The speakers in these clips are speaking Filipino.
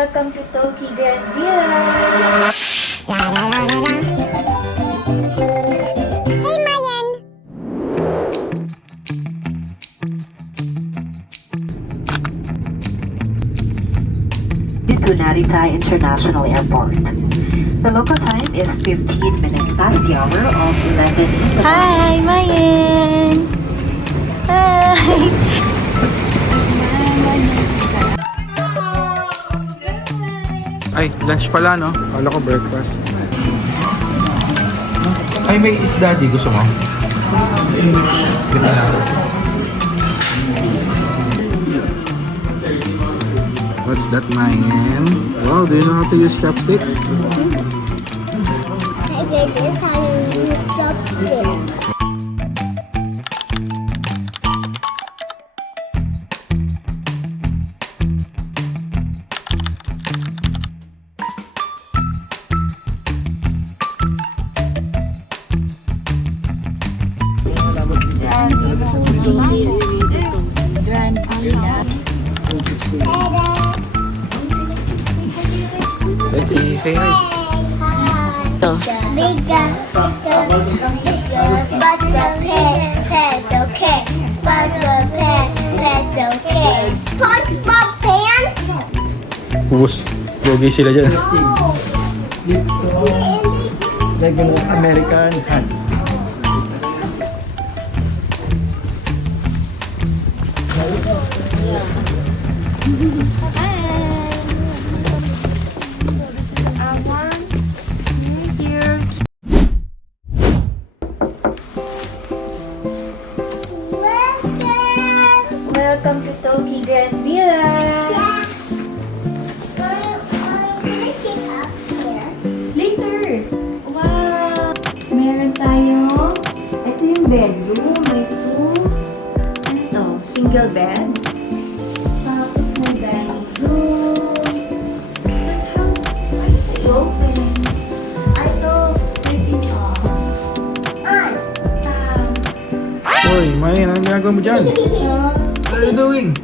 Welcome to Toki Grand Villa! Hey, Mayan! To Narita International Airport. The local time is 15 minutes past the hour of 11 a.m. Hi, Mayan! Hi! Ay, lunch pala, no? Kala ko breakfast. Ay, may isda, di. Gusto mo? Ganda na. What's that, Mayan? Wow, do you know how to use chopstick? I did this how you use chopsticks. Grand Villa. Let's see, say hi. Bigger, pets okay. SpongeBob pets okay. SpongeBob pants. Ubus. Gogi sila dyan. American hat. Welcome to Toki Grand Villa! Later! Wow! Meron tayo. Ito yung bedroom. May ano ito? Single bed. Tapos may dining room. Tapos how ito open? Ito, pwede Hoy, Mayan, anong ginagawa mo dyan? What are you doing?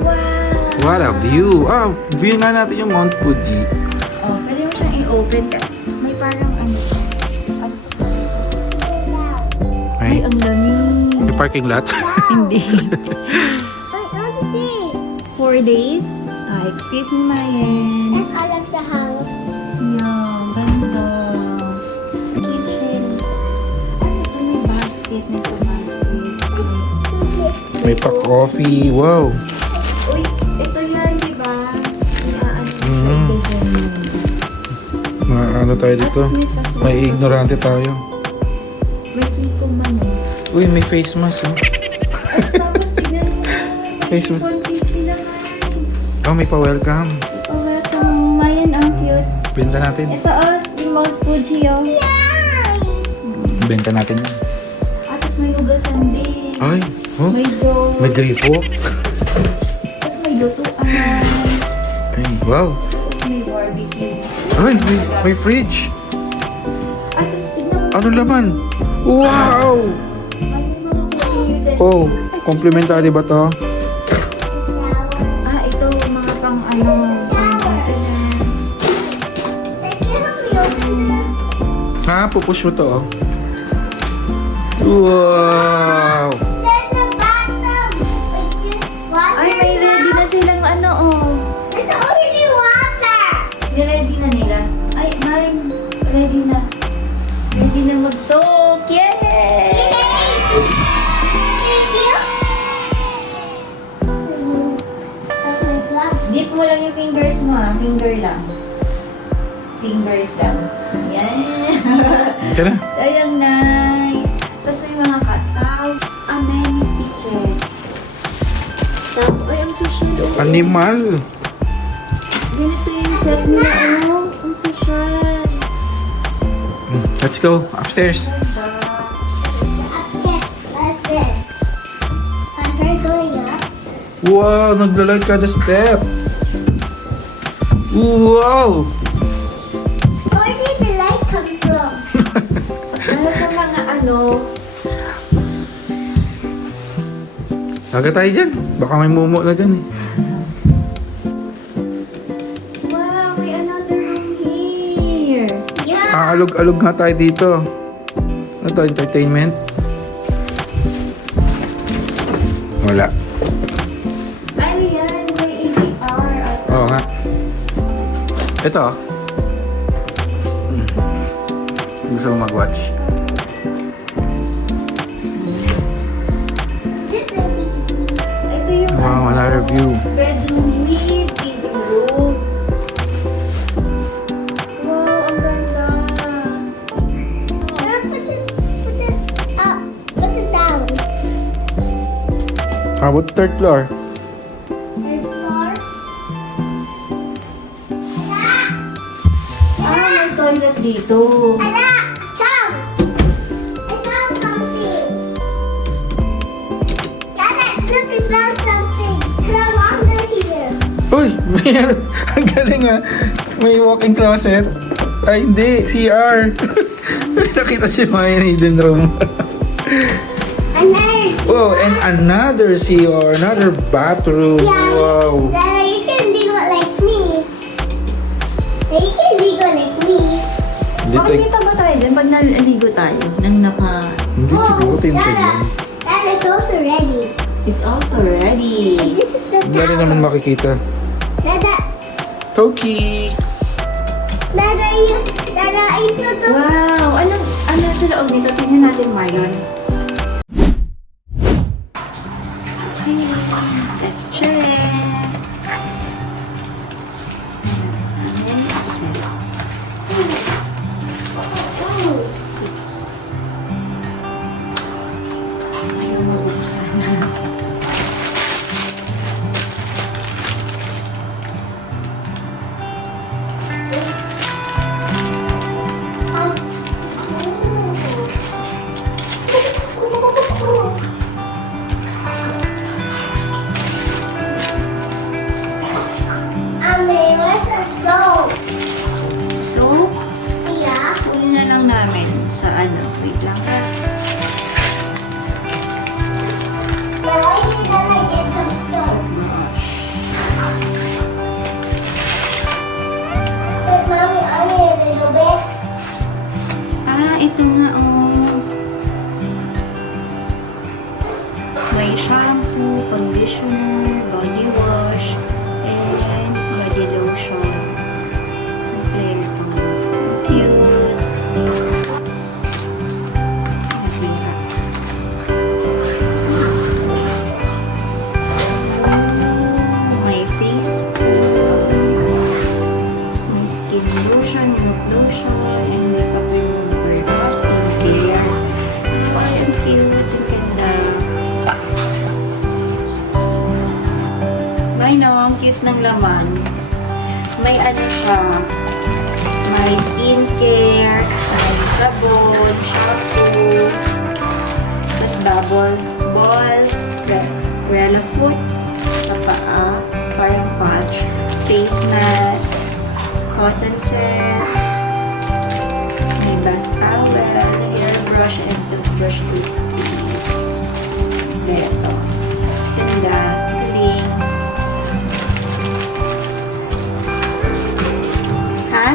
Wow! What a view! Ah, view nga natin yung Mount Fuji. Oh, pwede mo siyang i-open ka. May parang ano. Ay, Ay, ang lamig. may parking lot. Hindi. 4 days? Excuse me, Mayan. That's all of the house. Yeah, ganda. Kitchen. Ito may basket. May pa-coffee. Wow! Uy, ito yan, di ba? Mhm. Ano tayo dito? May ignorante tayo. May kikong man eh. Uy, may face mask. Oh. Tapos tignan mo. Face mask. Sila nga. Oh, may pa-welcome. Oh, welcome. Mayan, ang cute. Benta natin. Ito yung Mount Fuji, oh. Benta natin yan. Tapos may hugasan din. Ay, oh, May joke. may grifo. Tapos may lutuan. Ay, wow. Tapos may barbecue. Ay, may fridge. Tapos tignan mo. Ano laman? Wow! Oh, complimentary ba to? Ito mga pang ano. Ha, pupush mo to, oh. Wow! Ay, may ready na silang ano, oh. There's already water. Ready na nila. Ay, may ready na. Ready na mag-soak. Yay! Dip mo lang yung fingers mo, ah. Finger lang. Fingers lang. Yan. Ika na. Ayang nice. Tapos may mga kataw. Amenity set. Tapos, ay, ang social. Oh. Animal. Ganito yung set nila. Oh, ang social. Let's go upstairs. Wow, naglalay kada step. Wow! Where did the light come from? Ano sa mga ano, Aga tayo dyan. Baka may mumo na dyan eh. Wow, may another room here. Yeah. Alog-alog nga tayo dito. Ano to, entertainment? Wala. Ano yan? May AVR. Oo nga. Ito. Gusto mo mag-watch? This will be. Ito yung Wow, another view. bedroom with living room. Wow, ang ganda. Now put it up. Put it down. How about the third floor? Third floor. May toilet dito. Ala, come. I found something. Dada, look, I found something. From under here. Uy! May ang galing ah. May walk-in closet. Ay, hindi. CR. Nakita si Maya in hidden room. A nurse. Oh, and another CR. Another bathroom. Yeah, Wow. Dada, you can ligo like me. Yeah, you can ligo like me. Hindi tayo. Makikita ba tayo dyan pag naliligo tayo? Nang naka... Hindi siguro tinted Dada, yan. Dada's also ready. It's also ready. And this is the Hindi rin naman makikita. Dada, Toki! Dada, if you do. Wow! Ano sa loob nito? Tingnan natin, Mayon. Okay, let's check. And set. Ayaw mabuksan. Where's the soap? So, Yeah. kunin na lang namin sa ano. Wait lang ha. Now I need to get some soap. But mommy, I need a little bit. Ito nga oh. May shampoo, conditioner, body wash, and body lotion. Kompleto. Cute. Masira. May face cream. May skin lotion, milk lotion, and makeup remover. Skincare. Ay, ang cute. Ang ganda. May no, ang cute ng laman. May ano siya. May skincare, may sabon, shampoo, tapos bubble ball, Rella foot, sa paa, parang patch, face mask, cotton set, may bath towel, hairbrush, and toothbrush toothpaste. Ito. Ganda. Galing. Ha?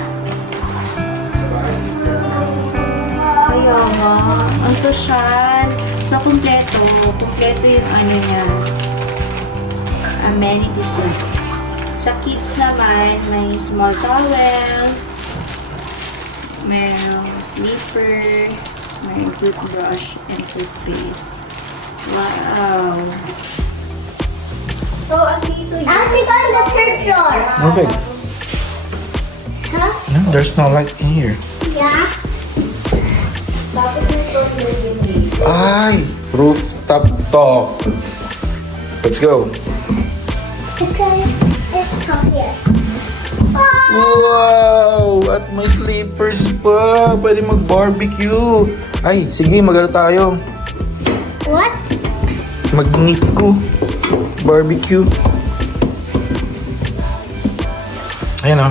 Kaya nga. Ang sosyal. So, kumpleto. Kumpleto yung ano niya. Amenities niya. Sa kids naman, may small towel, may slipper, may toothbrush, and toothpaste. Wow! So, andito yun. I'll take on the third floor. Okay. Huh? No, there's no light in here. Yeah. Tapos nito yung dito. Ay! Rooftop talk. Let's go. Let's come here. Wow! At may slippers pa. Pwede mag-barbecue. Ay, sige, mag-ano tayo. What? Mag-nico. Barbecue. Ayan o.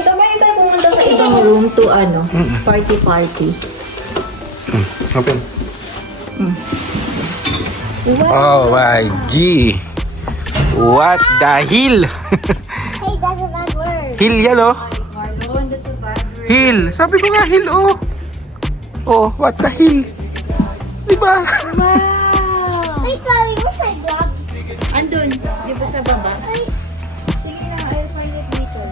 So, may tayo pumunta sa ibang room to ano, party. Open. Wow! Oh my G! What the hill? Hey, that's a bad word. Hill yan oh. Marlon, that's a bad word. Hill. Sabi ko nga hill oh. Oh, what the hill? Diba? Wow! Wait, Mommy, where's my gloves? Andun, di ba sa baba? Sige na, I'll find it later.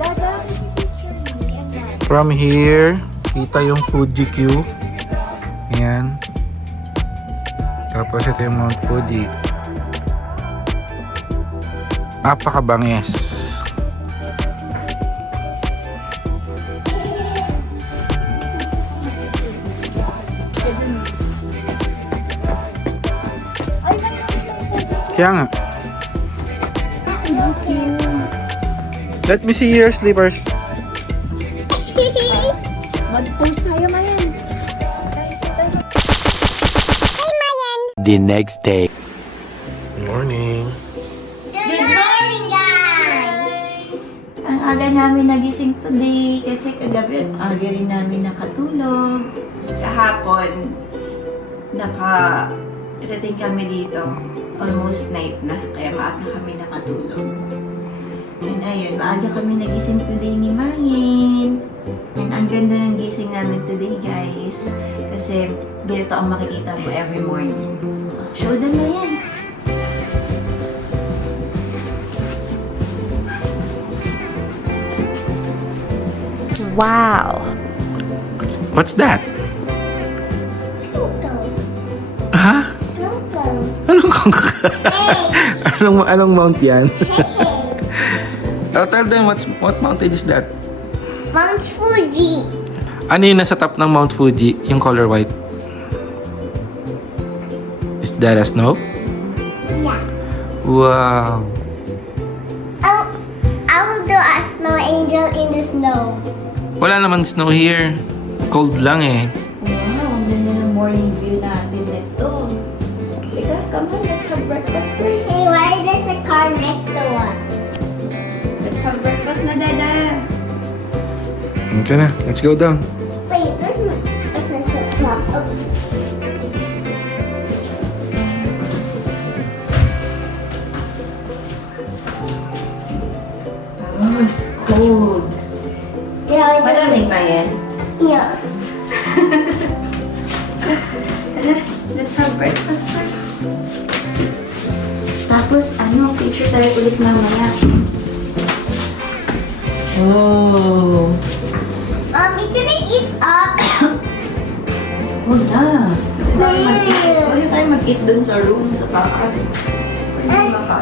Dada, picture me and Dad. From here, kita yung Fuji Q. Ayan. Tapos ito yung Mount Fuji. Napakabangis. Kaya nga. Let me see your slippers. Mag-post tayo ngayon. The next day. Good morning. Good morning, guys! Ang aga namin nagising today kasi kagabi aga rin namin nakatulog. Kahapon, naka-rating kami dito. Almost night na, kaya maaga kami nakatulog. And ayun, maaga kami nagising today ni Mayin. And ang ganda ng gising namin today, guys. Kasi ganito ang makikita mo every morning. Show them na yan. Wow! What's that? Coco. Ha? Coco. Anong mount yan? Hey. Oh, tell them what mountain is that? Mount Fuji. Ano yung nasa top ng Mount Fuji? Yung color white? Is that a snow? Yeah. Wow. I will do a snow angel in the snow. Wala naman snow here. Cold lang eh. Wow, ang ganda ng morning view natin nito. Teka, come on, let's have breakfast first. Hey, why there's a car next to us? Let's have breakfast na, Dada. Okay na, let's go down. Wait, where's my flip-flop? Oh. Oh, it's cold. Yeah, Malamig pa yan. yeah. Let's have breakfast first. Tapos, picture tayo ulit mamaya. Oh. Mommy, can I eat up? Huwag na. Huwag tayo mag-eat dun sa room. Sa taas.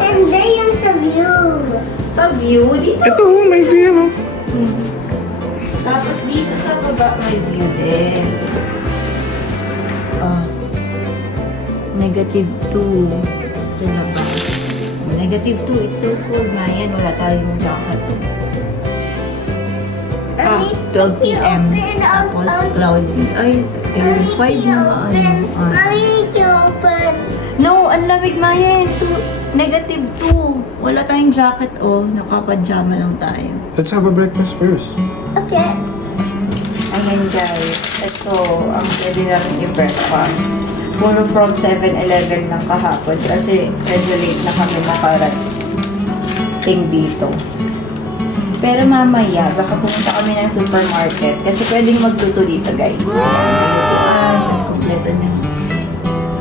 And there yung sa view. Sa view, dito. Ito, may view no? Tapos dito sa baba may view din. Negative 2 sa labas. Negative 2, it's so cold, Mayan. Wala tayong jacket. 12 p.m. Tapos cloudy. Ay, 5 na Mommy, you open. No, ang lamig, Mayan. Negative 2. Wala tayong jacket, oh. Naka-pajama lang tayo. Let's have a breakfast first. Okay. Ayan guys, ito ang pwede natin i-breakfast. Puro from 7-Eleven lang kahapon kasi medyo late na kami nakarating dito. Pero mamaya, baka pumunta kami ng supermarket kasi pwedeng magluto dito guys. Ayan, tapos kompleto ng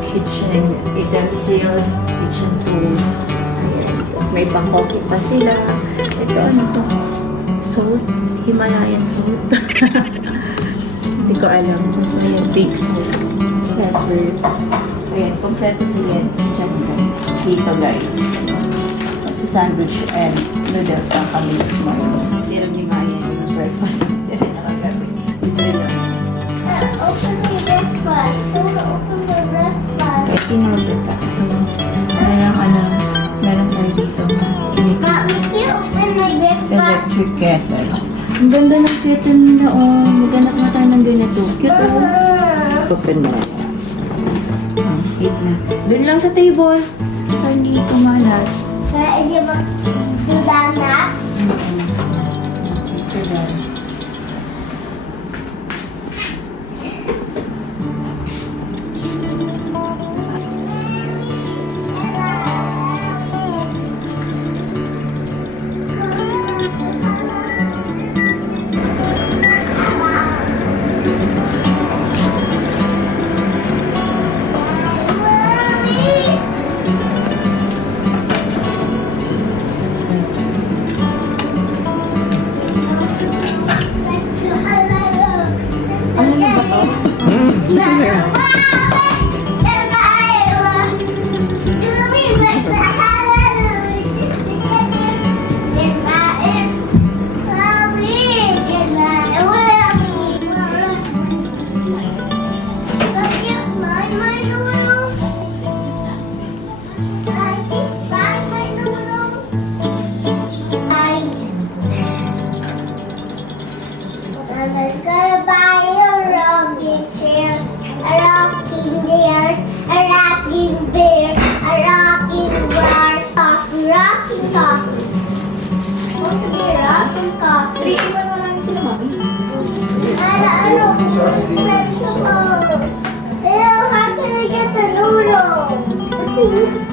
kitchen utensils, kitchen tools. Ayan, tapos may pang-coffee pa sila. Ito ano to? Salt? Himalayan salt. Hindi ko alam. Basta yung big salt. Pepper. Ayan, kompleto sila dyan guys. Dito guys. Sandwich and noodles ang kami this morning. Hindi rin ni Maya yung breakfast. Hindi rin nakagabi. Hindi rin. Open my breakfast. So, open my breakfast. Kahit tinunod ka. Meron tayo dito. Mommy, can you open my breakfast? Electric kettle. Ang ganda ng kettle nila, oh. Maghanap nga tayo ng ganito. Cute, oh. Open mo. Wait na. Doon lang sa table. Hindi kumalas. Pwede ba do that? Mama's gonna buy a rocking chair, a rocking deer, a rocking bear, a rocking horse, coffee, rocking coffee. Supposed to be a rocking coffee. 3 in 1 marami sila, mami. Ano? Vegetables. Ew, how can I get the noodles?